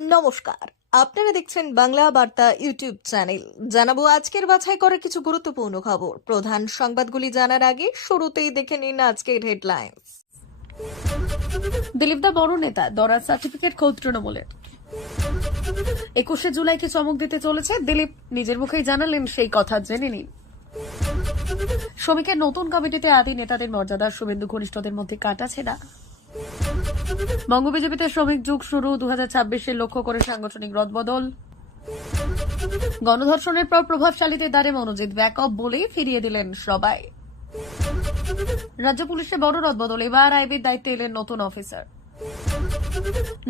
নমস্কার, আপনারা দেখছেন বাংলা বার্তা ইউটিউব চ্যানেল। জানাবো আজকের বাছাই করা কিছু গুরুত্বপূর্ণ খবর। প্রধান সংবাদগুলি জানার আগে শুরুতেই দেখে নিন আজকের হেডলাইন্স। দিলীপ দা বড় নেতা, দরাজ সার্টিফিকেট খোদ তৃণমূলের। 21শে জুলাইকে চমক দিতে চলেছে, দিলীপ নিজের মুখেই জানালেন সেই কথা, জেনে নিন। শ্রমিকের নতুন কমিটিতে আদি নেতাদের মর্যাদা, শুভেন্দু ঘনিষ্ঠদের মধ্যে কাটাছেড়া। বঙ্গ বিজেপিতে শ্রমিক যুগ শুরু, 2026-এ লক্ষ্য করে সাংগঠনিক রদবদল। গণধর্ষণের পর প্রভাবশালীদের দ্বারে মনোজিৎ ব্যাকআপ বলেই ফিরিয়ে দিলেন সবাই। রাজ্য পুলিশে বড় রদবদল, এবার আইবির দায়িত্বে এলেন নতুন অফিসার।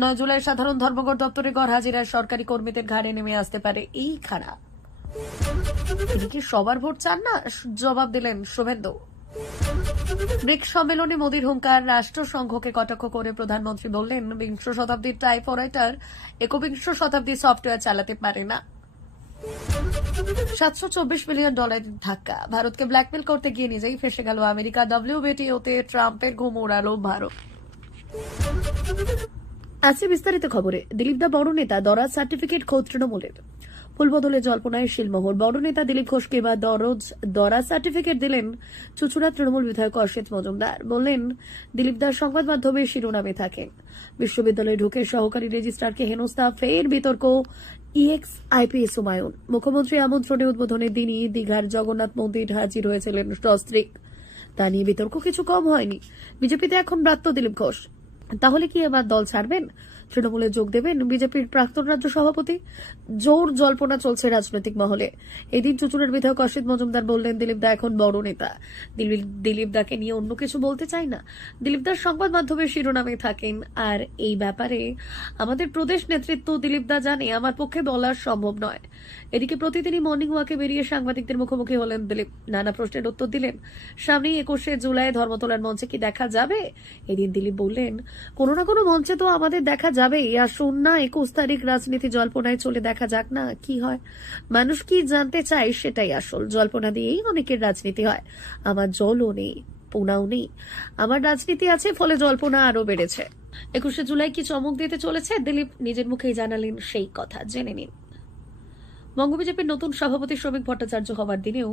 9 জুলাই সাধারণ ধর্মঘট, দপ্তরে গড় হাজিরায় সরকারি কর্মীদের ঘাড়ে নেমে আসতে পারে এই খাড়া। তিনি কি সবার ভোট চান না? জবাব দিলেন শুভেন্দু। ব্রিক্স সম্মেলনে মোদির হুঙ্কার, রাষ্ট্রসংঘকে কটাক্ষ করে প্রধানমন্ত্রী বললেন, বিংশ শতাব্দীর টাইপরাইটার 21 শতাব্দীর সফটওয়্যার চালাতে পারে না। $724 মিলিয়ন ধাক্কা, ভারতকে ব্ল্যাকমেল করতে গিয়ে নিজেই ফেসে গেল আমেরিকা। WTO-তে ট্রাম্পের ঘুম উড়ালো ভারত। আছে বিস্তারিত খবরে। দিলীপ দা বড় নেতা, দরাজ সার্টিফিকেট খোদ তৃণমূলের। ফুলবদলে জল্পনায় শিলমোহর, বড় নেতা দিলীপ ঘোষকে এবার দরাজ সার্টিফিকেট দিলেন চুচুড়া তৃণমূল বিধায়ক অসিত মজুমদার। বললেন, দিলীপ দাস সংবাদ মাধ্যমে শিরোনামে থাকেন। বিশ্ববিদ্যালয়ে ঢুকে সহকারী রেজিস্ট্রারকে হেনস্থা, ফের বিতর্ক। IPS হুমায়ুন, মুখ্যমন্ত্রী আমন্ত্রণে উদ্বোধনের দিনই দীঘার জগন্নাথ মন্দির হাজির হয়েছিলেন সস্ত্রীক। তা নিয়ে বিতর্ক কিছু কম হয়নি। বিজেপিতে এখন ব্রাত্য দিলীপ ঘোষ। তাহলে কি এবার দল ছাড়বেন, তৃণমূলে যোগ দেবেন বিজেপির প্রাক্তন রাজ্য সভাপতি? জোর জল্পনা চলছে রাজনৈতিক মহলে। এদিন চুচুড়ার বিধায়ক অসিত মজুমদার বললেন, দিলীপ দা এখন বড় নেতা। দিলীপ দাকে নিয়ে অন্য কিছু বলতে চাই না। দিলীপ দার সংবাদ মাধ্যমে শিরোনামে থাকেন, আর এই ব্যাপারে আমাদের প্রদেশ নেতৃত্ব দিলীপ দা জানে, আমার পক্ষে বলা সম্ভব নয়। এদিকে প্রতিদিনই মর্নিং ওয়াকে বেরিয়ে সাংবাদিকদের মুখোমুখি হলেন দিলীপ, নানা প্রশ্নের উত্তর দিলেন। সামনেই 21শে জুলাই ধর্মতলার মঞ্চে কি দেখা যাবে? এদিন দিলীপ বললেন, কোনো না কোনো মঞ্চে তো আমাদের দেখা যাবেই। আসুন না 21 তারিখ রাজনীতি জল্পনায় চলে দেখা যাক না কি হয়। মানুষ কি জানতে চায় সেটাই আসল। জল্পনা দিয়েই অনেকের রাজনীতি হয়। আমার জলও নেই, পোনাও নেই, আমার রাজনীতি আছে, ফলে জল্পনা আরো বেড়েছে। 21শে জুলাই কি চমক দিতে চলেছে, দিলীপ নিজের মুখেই জানালেন সেই কথা, জেনে নিন। বঙ্গ বিজেপির নতুন সভাপতি শ্রমিক ভট্টাচার্য হওয়ার দিনেও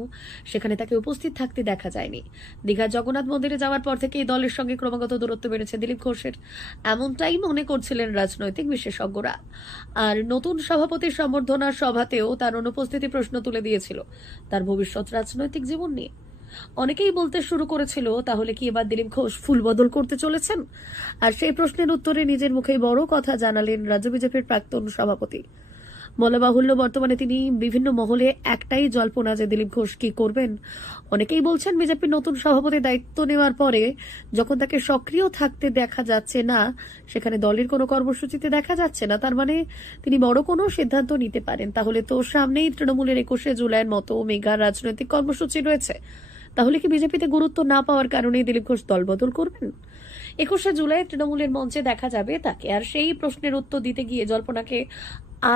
সেখানে তাকে উপস্থিত থাকতে দেখা যায়নি। দীঘার জগন্নাথ মন্দিরে যাওয়ার পর থেকে দলের সঙ্গে ক্রমাগত দূরত্ব বেড়েছে দিলীপ ঘোষের, এমনটাই মনে করছিলেন রাজনৈতিক বিশেষজ্ঞরা। আর নতুন সভাপতির সম্বর্ধনা সভাতেও তার অনুপস্থিতি প্রশ্ন তুলে দিয়েছিল তার ভবিষ্যৎ রাজনৈতিক জীবন নিয়ে। অনেকেই বলতে শুরু করেছিল, তাহলে কি এবার দিলীপ ঘোষ ফুল বদল করতে চলেছেন? আর সেই প্রশ্নের উত্তরে নিজের মুখেই বড় কথা জানালেন রাজ্য বিজেপির প্রাক্তন সভাপতি। বলা বাহুল্য, বর্তমানে তিনি বিভিন্ন মহলে একটাই জল্পনা যে দিলীপ ঘোষ কি করবেন। অনেকেই বলছেন, বিজেপির নতুন সভাপতির দায়িত্ব নেওয়ার পরে যখন তাকে সক্রিয় থাকতে দেখা যাচ্ছে না, সেখানে দলের কোনো কর্মসূচিতে দেখা যাচ্ছে না, তার মানে তিনি বড় কোনো সিদ্ধান্ত নিতে পারেন। তাহলে তো সামনেই তৃণমূলের 21শে জুলাইয়ের মতো মেগা রাজনৈতিক কর্মসূচি রয়েছে। তাহলে কি বিজেপিতে গুরুত্ব না পাওয়ার কারণে দিলীপ ঘোষ দলবদল করবেন? 21শে জুলাই তৃণমূলের মঞ্চে দেখা যাবে তাকে। আর সেই প্রশ্নের উত্তর দিতে গিয়ে জল্পনাকে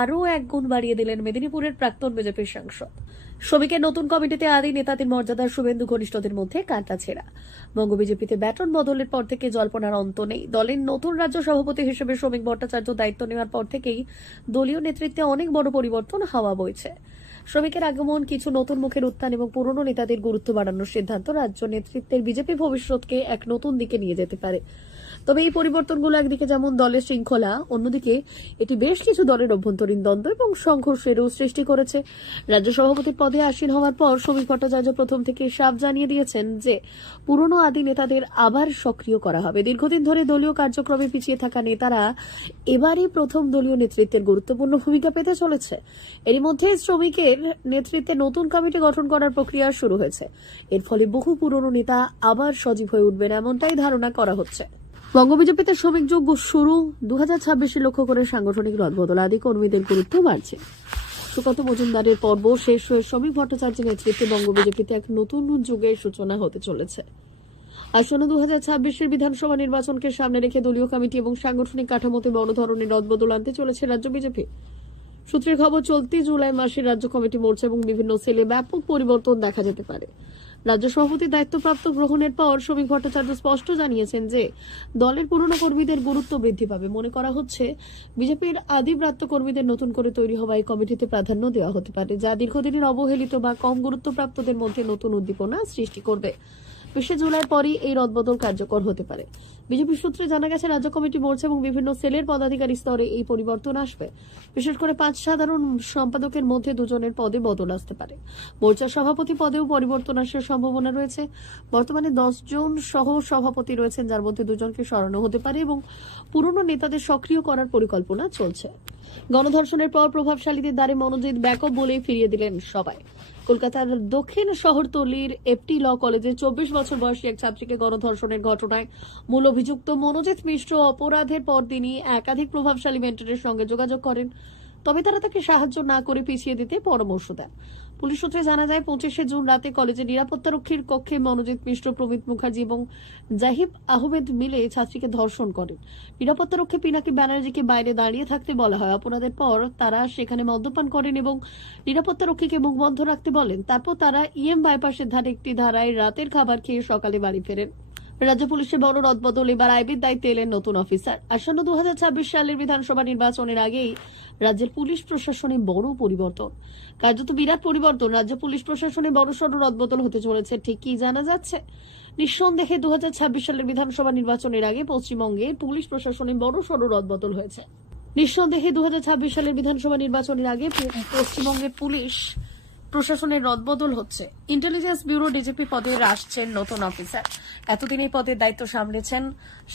আরও এক গুণ বাড়িয়ে দিলেন মেদিনীপুরের প্রাক্তন বিজেপির সাংসদ। শ্রমিকের নতুন কমিটিতে আদি নেতাদের মর্যাদা, শুভেন্দু ঘনিষ্ঠদের মধ্যে কাঁটাছেঁড়া। বঙ্গ বিজেপিতে ব্যাটন বদলের পর থেকে জল্পনার অন্ত নেই। দলের নতুন রাজ্য সভাপতি হিসেবে শ্রমিক ভট্টাচার্য দায়িত্ব নেওয়ার পর থেকেই দলীয় নেতৃত্বে অনেক বড় পরিবর্তন হাওয়া বইছে। শ্রমিকের আগমন, কিছু নতুন মুখের উত্থান এবং পুরনো নেতাদের গুরুত্ব বাড়ানোর সিদ্ধান্ত রাজ্য নেতৃত্বের বিজেপি ভবিষ্যৎকে এক নতুন দিকে নিয়ে যেতে পারে। তবে এই পরিবর্তনগুলো একদিকে যেমন দলের শৃঙ্খলা, অন্যদিকে এটি বেশ কিছু দলের অভ্যন্তরীণ দ্বন্দ্ব এবং সংঘর্ষেরও সৃষ্টি করেছে। রাজ্য সভাপতির পদে আসীন হওয়ার পর শ্রমিক ভট্টাচার্য প্রথম থেকে সাফ জানিয়ে দিয়েছেন যে পুরনো আদি নেতাদের আবার সক্রিয় করা হবে। দীর্ঘদিন ধরে দলীয় কার্যক্রমে পিছিয়ে থাকা নেতারা এবারই প্রথম দলীয় নেতৃত্বের গুরুত্বপূর্ণ ভূমিকা পেতে চলেছে। এরই মধ্যে শ্রমিকের নেতৃত্বে নতুন কমিটি গঠন করার প্রক্রিয়া শুরু হয়েছে। এর ফলে বহু পুরনো নেতা আবার সজীব হয়ে উঠবেন, এমনটাই ধারণা করা হচ্ছে। বঙ্গ বিজেপিতে শ্রমিক যুগ শুরু, 2026-এ লক্ষ্য করে সাংগঠনিক রদবদল, আদি কর্মীদের গুরুত্ব বাড়ছে। সুকান্ত মজুমদারের পর্ব শেষ হয়ে শ্রমিক ভট্টাচার্যের নেতৃত্বে বঙ্গ বিজেপিতে এক নতুন যুগের সূচনা হতে চলেছে। আসন্ন 2026-এর বিধানসভা নির্বাচনকে সামনে রেখে দলীয় কমিটি এবং সাংগঠনিক কাঠামোতে বড় ধরনের রদবদল আনতে চলেছে রাজ্য বিজেপি। সূত্রের খবর, চলতি জুলাই মাসে রাজ্য কমিটি মোর্চা এবং বিভিন্ন সেলে ব্যাপক পরিবর্তন দেখা যেতে পারে। রাজ্য সভাপতির দায়িত্বপ্রাপ্ত গ্রহণের পর শ্রমিক ভট্টাচার্য স্পষ্ট জানিয়েছেন যে দলের পুরনো কর্মীদের গুরুত্ব বৃদ্ধি পাবে। মনে করা হচ্ছে বিজেপির আদিব্রাত্য কর্মীদের নতুন করে তৈরি হওয়া এই কমিটিতে প্রাধান্য দেওয়া হতে পারে, যা দীর্ঘদিনের অবহেলিত বা কম গুরুত্বপ্রাপ্তদের মধ্যে নতুন উদ্দীপনা সৃষ্টি করবে। 20 জুলাইয়ের পরই এই রদবদল কার্যকর হতে পারে। বিজেপি সূত্রে জানা গেছে, রাজ্য কমিটি মোর্চা এবং বিভিন্ন সেলের পদাধিকারী স্তরে এই পরিবর্তন আসবে। বিশেষ করে 5 সাধারণ সম্পাদকের মধ্যে 2 জনের পদে বদল আসতে পারে। মোর্চার সভাপতি পদেও পরিবর্তন আসার সম্ভাবনা রয়েছে। বর্তমানে 10 জন সহ সভাপতি রয়েছেন, যার মধ্যে 2 জনকে সরানো হতে পারে এবং পুরনো নেতাদের সক্রিয় করার পরিকল্পনা চলছে। গণধর্ষণের পর প্রভাবশালীদের দ্বারে মনোজিৎ ব্যাকআপ বলে ফিরিয়ে দিলেন সবাই। কলকাতার দক্ষিণ শহরতলির এফটি ল কলেজে 24 বছর বয়সী এক ছাত্রীকে গণধর্ষণের ঘটনায় মূল অভিযুক্ত মনোজিৎ মিশ্র অপরাধের পর তিনি একাধিক প্রভাবশালী মেন্টরের সঙ্গে যোগাযোগ করেন, তবে তারা তাকে সাহায্য না করে পিছিয়ে দিতে পরামর্শ দেন। পুলিশ সূত্রে জানা যায়, 25 জুন রাতে কলেজের নিরাপত্তারক্ষীর কক্ষে মনোজিৎ মিশ্র, প্রমিত মুখার্জি এবং জাহিব আহমেদ মিলে ছাত্রীকে ধর্ষণ করেন। নিরাপত্তারক্ষী পিনাকি ব্যানার্জিকে বাইরে দাঁড়িয়ে থাকতে বলা হয়। অপরাধের পর তারা সেখানে মদ্যপান করেন এবং নিরাপত্তারক্ষীকে মুখ বন্ধ রাখতে বলেন। তারপর তারা বাইপাসের ধারে একটি ধারায় রাতের খাবার খেয়ে সকালে বাড়ি ফেরেন। রাজ্য পুলিশের বড় রদবদল, এবার আইবির দায়িত্বে এলেন নতুন অফিসার। আসন্ন 2026 সালের বিধানসভা নির্বাচনের আগেই রাজ্যের পুলিশ প্রশাসনে বড় পরিবর্তন, কার্যত বিরাট পরিবর্তন। রাজ্য পুলিশ প্রশাসনে বড়সড় রদবদল হতে চলেছে। ঠিক কি জানা যাচ্ছে? নিঃসন্দেহে 2026 সালের বিধানসভা নির্বাচনের আগে পশ্চিমবঙ্গে পুলিশ প্রশাসনে বড়সড় রদবদল হয়েছে। নিঃসন্দেহে 2026 সালের বিধানসভা নির্বাচনের আগে পশ্চিমবঙ্গের পুলিশ প্রশাসনের রদবদল হচ্ছে। ইন্টেলিজেন্স ব্যুরো ডিজিপি পদে আসছেন নতুন অফিসার। এতদিন এই পদের দায়িত্ব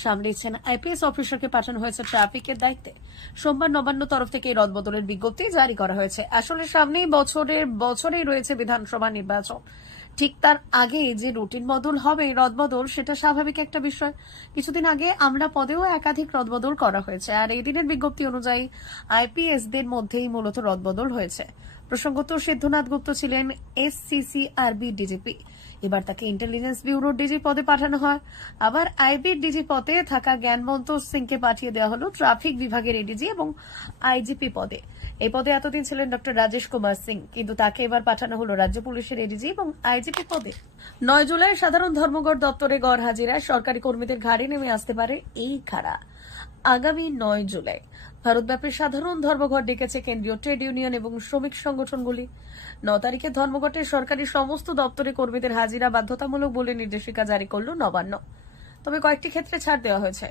সামলেছেন আইপিএস অফিসারকে পাঠানো হয়েছে ট্রাফিকের দায়িত্বে। সোমবার নবান্ন তরফ থেকে এই রদবদলের বিজ্ঞপ্তি জারি করা হয়েছে। আসলে সামনেই বছরেই রয়েছে বিধানসভা নির্বাচন। ঠিক তার আগে যে রুটিন বদল হবে, রদবদল, সেটা স্বাভাবিক একটা বিষয়। কিছুদিন আগে আমলা পদেও একাধিক রদবদল করা হয়েছে, আর এই দিনের বিজ্ঞপ্তি অনুযায়ী আইপিএসদের মধ্যেই মূলত রদবদল হয়েছে। প্রসঙ্গত, সিদ্ধনাথ গুপ্ত ছিলেন SCCRB ডিজিপি, এবার তাকে ইন্টেলিজেন্স ব্যুরো ডিজি পদে পাঠানো হয়। আবার আইবির ডিজি পদে থাকা জ্ঞানবন্ত সিংকে পাঠিয়ে দেওয়া হলো ট্রাফিক বিভাগের এডিজি এবং আইজিপি পদে। এই পদে এতদিন ছিলেন ডক্টর রাজেশ কুমার সিং, কিন্তু তাকে এবার পাঠানো হলো রাজ্য পুলিশের এডিজি এবং আইজিপি পদে। 9 জুলাই সাধারণ ধর্মঘট দপ্তরে গড় হাজিরায় সরকারি কর্মীদের ঘাড়ে নেমে আসতে পারে এই খাড়া। আগামী 9 জুলাই ভারতব্যাপী সাধারণ ধর্মঘট ডেকেছে কেন্দ্রীয় ট্রেড ইউনিয়ন এবং শ্রমিক সংগঠনগুলি। 9 তারিখে ধর্মঘটে সরকারি সমস্ত দপ্তরে কর্মীদের হাজিরা বাধ্যতামূলক বলে নির্দেশিকা জারি করল নবান্ন। তবে কয়েকটি ক্ষেত্রে ছাড় দেওয়া হয়েছে।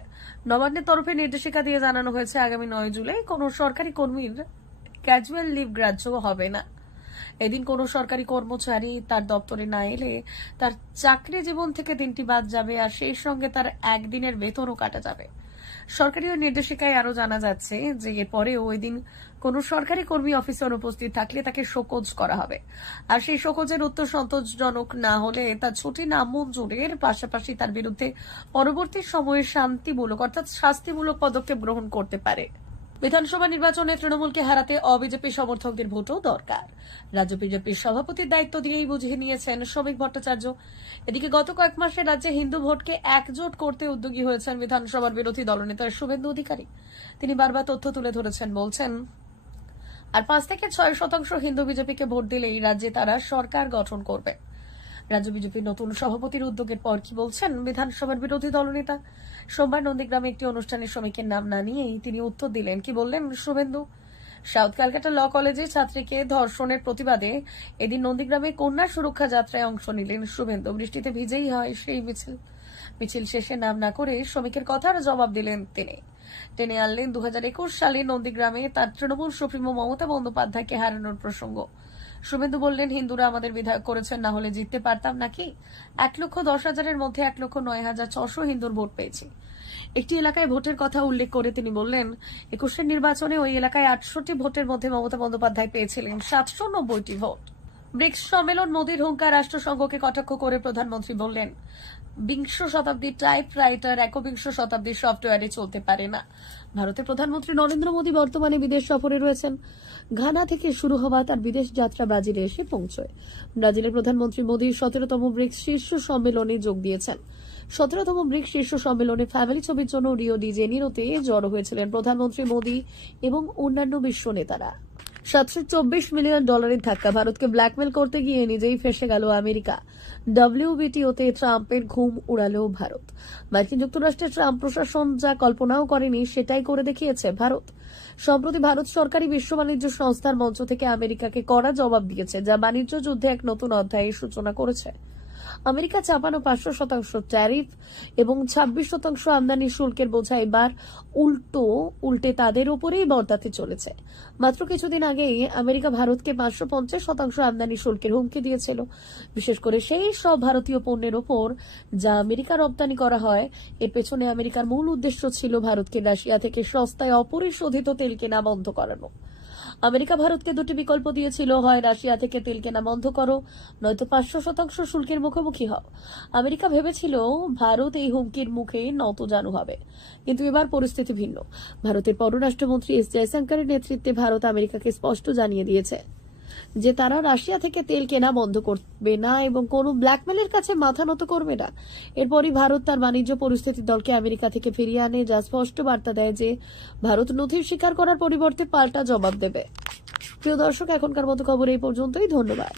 নবান্নের তরফে নির্দেশিকা দিয়ে জানানো হয়েছে, আগামী 9 জুলাই কোনো সরকারি কর্মীর ক্যাজুয়াল লিভ গ্রাহ্য হবে না। এদিন কোনো সরকারি কর্মচারী তার দপ্তরে না এলে তার চাকরি জীবন থেকে দিনটি বাদ যাবে, আর সেই সঙ্গে তার একদিনের বেতনও কাটা যাবে। সরকারি নির্দেশিকায় আরো জানা যাচ্ছে যে এরপরেও ওই দিন কোন সরকারি কর্মী অফিসে অনুপস্থিত থাকলে তাকে শোকজ করা হবে, আর সেই শোকজের উত্তর সন্তোষজনক না হলে তার ছুটি নামঞ্জুরের পাশাপাশি তার বিরুদ্ধে পরবর্তী সময়ে শান্তিমূলক অর্থাৎ শাস্তিমূলক পদক্ষেপ গ্রহণ করতে পারে। বিধানসভা নির্বাচনে তৃণমূলকে হারাতে অবিজেপি সমর্থকদের ভোটও দরকার। রাজ্য বিজেপির সভাপতির দায়িত্ব দিয়েই বুঝিয়ে নিয়েছেন শ্রমিক ভট্টাচার্য। এদিকে গত কয়েক মাসে রাজ্যে হিন্দু ভোটকে একজোট করতে উদ্যোগী হয়েছেন বিধানসভার বিরোধী দলনেতা শুভেন্দু অধিকারী। তিনি বারবার তথ্য তুলে ধরেছেন, বলছেন, আর 5 থেকে 6% হিন্দু বিজেপিকে ভোট দিলেই রাজ্যে তারা সরকার গঠন করবে। রাজ্য বিজেপির নতুন সভাপতির উদ্যোগের পর কি বলছেন বিধানসভার বিরোধী দলনেতা? সোমবার নন্দীগ্রামে একটি অনুষ্ঠানে শ্রমিকের নাম না নিয়েই তিনি উত্তর দিলেন। কি বললেন শুভেন্দু? সাউথ ক্যালকাটা ল কলেজে ছাত্রীকে ধর্ষণের প্রতিবাদে এদিন নন্দীগ্রামে কন্যা সুরক্ষা যাত্রায় অংশ নিলেন শুভেন্দু। বৃষ্টিতে ভিজেই হয় সেই মিছিল শেষে নাম না করে শ্রমিকের কথার জবাব দিলেন তিনি। টেনে আনলেন 2021 সালে নন্দীগ্রামে তার তৃণমূল সুপ্রিমো মমতা বন্দ্যোপাধ্যায়কে হারানোর প্রসঙ্গ। শুভেন্দু বললেন, হিন্দুরা আমাদের বিধায়ক করেছেন, না হলে জিততে পারতাম নাকি? 1,10,000-এর মধ্যে 1,09,600 হিন্দুর ভোট পেয়েছি। একটি এলাকায় ভোটের কথা উল্লেখ করে তিনি বললেন, 21 নির্বাচনে ওই এলাকায় 68টি ভোটের মধ্যে মমতা বন্দ্যোপাধ্যায় পেয়েছিলেন 790টি ভোট। ব্রিক্স সম্মেলন, মোদির হুঙ্কার, রাষ্ট্রসংঘকে কটাক্ষ করে প্রধানমন্ত্রী বললেন, 20 শতাব্দীর টাইপরাইটার 21 শতাব্দীর সফটওয়্যারে চলতে পারে না। ভারতের প্রধানমন্ত্রী নরেন্দ্র মোদী বর্তমানে বিদেশ সফরে রয়েছেন। ঘানা থেকে শুরু হওয়া তার বিদেশ যাত্রা ব্রাজিলে এসে পৌঁছয়। ব্রাজিলের প্রধানমন্ত্রী মোদী 17তম ব্রিক্স শীর্ষ সম্মেলনে যোগ দিয়েছেন। 17তম ব্রিক্স শীর্ষ সম্মেলনে ফ্যামিলি ছবির জন্য রিও ডি জেনিরোতে জড়ো হয়েছিলেন প্রধানমন্ত্রী মোদী এবং অন্যান্য বিশ্ব নেতারা। $724 মিলিয়ন ধাক্কা, ভারতকে ব্ল্যাকমেল করতে গিয়ে নিজেই ফেঁসে গেল আমেরিকা। WTO-তে ট্রাম্পের ঘুম উড়ালো ভারত। মার্কিন যুক্তরাষ্ট্রের ট্রাম্প প্রশাসন যা কল্পনাও করেনি সেটাই করে দেখিয়েছে ভারত। সম্প্রতি ভারত সরকারি বিশ্ব বাণিজ্য সংস্থার মঞ্চ থেকে আমেরিকাকে কড়া জবাব দিয়েছে, যা বাণিজ্য যুদ্ধে এক নতুন অধ্যায়ের সূচনা করেছে। আমেরিকা চাপানো 500% ট্যারিফ এবং 26% আমদানি শুল্কের বোঝা এবার উল্টে তাদের উপরেই বর্তাতে চলেছে। মাত্র কিছুদিন আগেই আমেরিকা ভারতকে 550% আমদানি শুল্কের হুমকি দিয়েছিল, বিশেষ করে সেই সব ভারতীয় পণ্যের ওপর যা আমেরিকা রপ্তানি করা হয়। এর পেছনে আমেরিকার মূল উদ্দেশ্য ছিল ভারতকে রাশিয়া থেকে সস্তায় অপরিশোধিত তেল কেনা বন্ধ করানো। আমেরিকা ভারতকে দুটি বিকল্প দিয়েছিল, হয় রাশিয়া থেকে তেল কেনা বন্ধ করো, নয়তো 500% শুল্কের মুখোমুখি হও। আমেরিকা ভেবেছিল ভারত এই হুমকির মুখে নতজানু হবে, কিন্তু এবার পরিস্থিতি ভিন্ন। ভারতের পররাষ্ট্রমন্ত্রী এস জয়শঙ্করের নেতৃত্বে ভারত আমেরিকাকে স্পষ্ট জানিয়ে দিয়েছে যে তারা রাশিয়া থেকে তেল কেনা বন্ধ করবে না এবং কোনো ব্ল্যাকমেলের কাছে মাথা নত করবে না। এরপরই ভারত তার বাণিজ্য পরিস্থিতির দলকে আমেরিকা থেকে ফিরিয়ে আনে, যা স্পষ্ট বার্তা দেয় যে ভারত নথির স্বীকার করার পরিবর্তে পাল্টা জবাব দেবে। প্রিয় দর্শক, এখনকার মতো খবর এই পর্যন্তই। ধন্যবাদ।